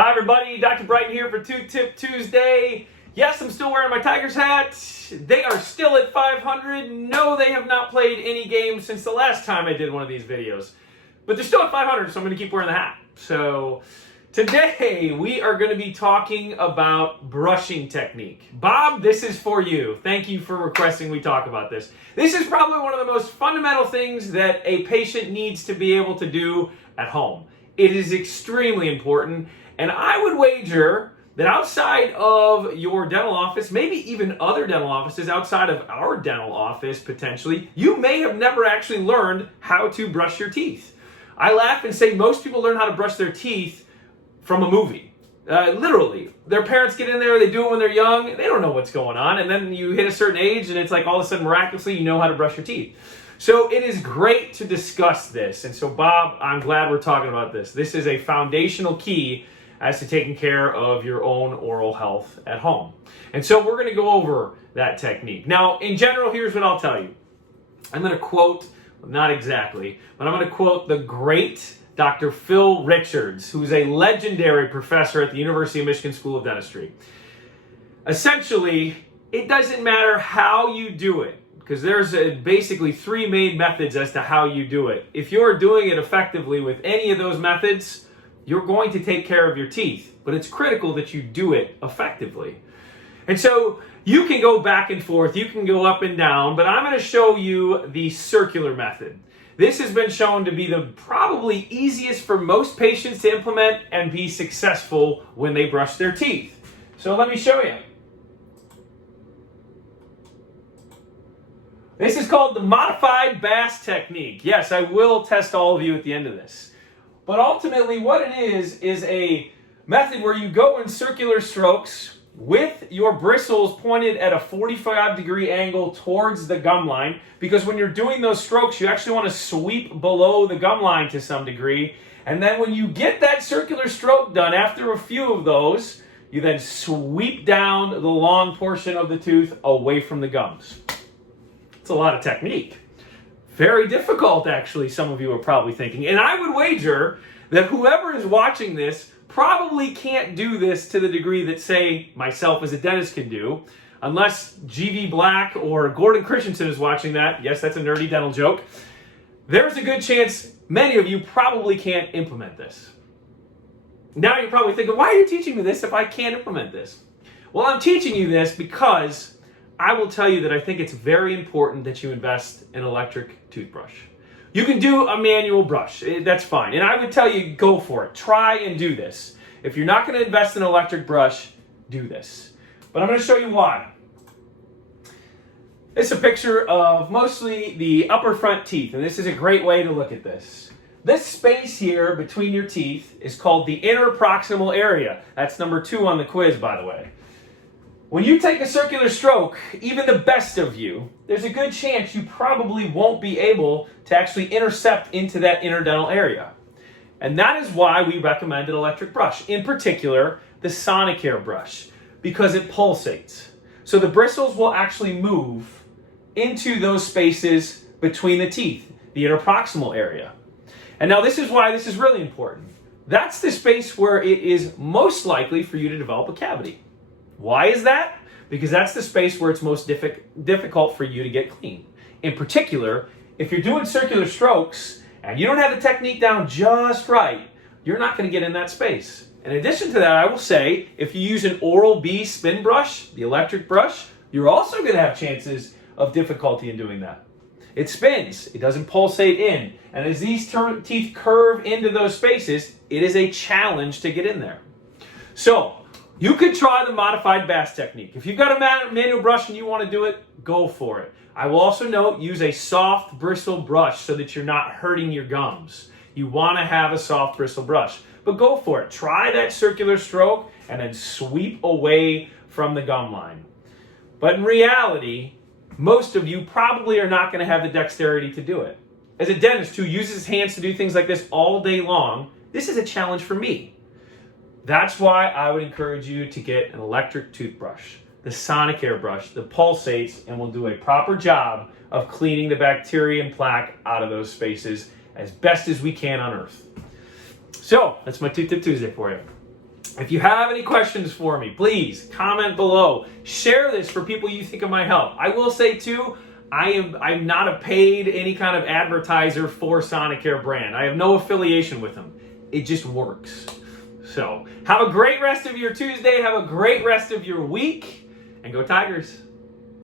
Hi everybody, Dr. Bryton here for Two Tip Tuesday. Yes, I'm still wearing my Tigers hat. They are still at 500. No, they have not played any games since the last time I did one of these videos. But they're still at 500, so I'm going to keep wearing the hat. So today we are going to be talking about brushing technique. Bob, this is for you. Thank you for requesting we talk about this. This is probably one of the most fundamental things that a patient needs to be able to do at home. It is extremely important. And I would wager that outside of your dental office, maybe even other dental offices outside of our dental office potentially, you may have never actually learned how to brush your teeth. I laugh and say most people learn how to brush their teeth from a movie. Literally. Their parents get in there, they do it when they're young, they don't know what's going on, and then you hit a certain age and it's like all of a sudden miraculously you know how to brush your teeth. So it is great to discuss this. And so Bob, I'm glad we're talking about this. This is a foundational key as to taking care of your own oral health at home. And so we're going to go over that technique. Now, in general, here's what I'll tell you. I'm going to quote, not exactly, but I'm going to quote the great Dr. Phil Richards, who's a legendary professor at the University of Michigan School of Dentistry. Essentially, it doesn't matter how you do it, because there's basically three main methods as to how you do it. If you're doing it effectively with any of those methods, you're going to take care of your teeth, but it's critical that you do it effectively. And so you can go back and forth, you can go up and down, but I'm going to show you the circular method. This has been shown to be the probably easiest for most patients to implement and be successful when they brush their teeth. So let me show you. This is called the modified Bass technique. Yes, I will test all of you at the end of this. But ultimately what it is a method where you go in circular strokes with your bristles pointed at a 45-degree angle towards the gum line, because when you're doing those strokes, you actually want to sweep below the gum line to some degree. And then when you get that circular stroke done, after a few of those, you then sweep down the long portion of the tooth away from the gums. It's a lot of technique. Very difficult, actually, some of you are probably thinking. And I would wager that whoever is watching this probably can't do this to the degree that, say, myself as a dentist can do, unless G.V. Black or Gordon Christensen is watching that. Yes, that's a nerdy dental joke. There's a good chance many of you probably can't implement this. Now you're probably thinking, why are you teaching me this if I can't implement this? Well, I'm teaching you this because I will tell you that I think it's very important that you invest in an electric toothbrush. You can do a manual brush, that's fine. And I would tell you, go for it. Try and do this. If you're not going to invest in an electric brush, do this. But I'm going to show you why. It's a picture of mostly the upper front teeth, and this is a great way to look at this. This space here between your teeth is called the inner proximal area. That's number 2 on the quiz, by the way. When you take a circular stroke, even the best of you, there's a good chance you probably won't be able to actually intercept into that inner dental area. And that is why we recommend an electric brush, in particular the Sonicare brush, because it pulsates. So the bristles will actually move into those spaces between the teeth, the interproximal area. And now this is why this is really important. That's the space where it is most likely for you to develop a cavity. Why is that? Because that's the space where it's most difficult for you to get clean. In particular, if you're doing circular strokes and you don't have the technique down just right, you're not going to get in that space. In addition to that, I will say, if you use an Oral-B spin brush, the electric brush, you're also going to have chances of difficulty in doing that. It spins, it doesn't pulsate in, and as these teeth curve into those spaces, it is a challenge to get in there. So, you could try the modified Bass technique. If you've got a manual brush and you want to do it, go for it. I will also note, use a soft bristle brush so that you're not hurting your gums. You want to have a soft bristle brush, but go for it. Try that circular stroke and then sweep away from the gum line. But in reality, most of you probably are not going to have the dexterity to do it. As a dentist who uses his hands to do things like this all day long, this is a challenge for me. That's why I would encourage you to get an electric toothbrush, the Sonicare brush that pulsates and will do a proper job of cleaning the bacteria and plaque out of those spaces as best as we can on Earth. So, that's my Two Tip Tuesday for you. If you have any questions for me, please comment below. Share this for people you think it might help. I will say too, I'm not a paid any kind of advertiser for Sonicare brand. I have no affiliation with them. It just works. So have a great rest of your Tuesday. Have a great rest of your week. And go Tigers.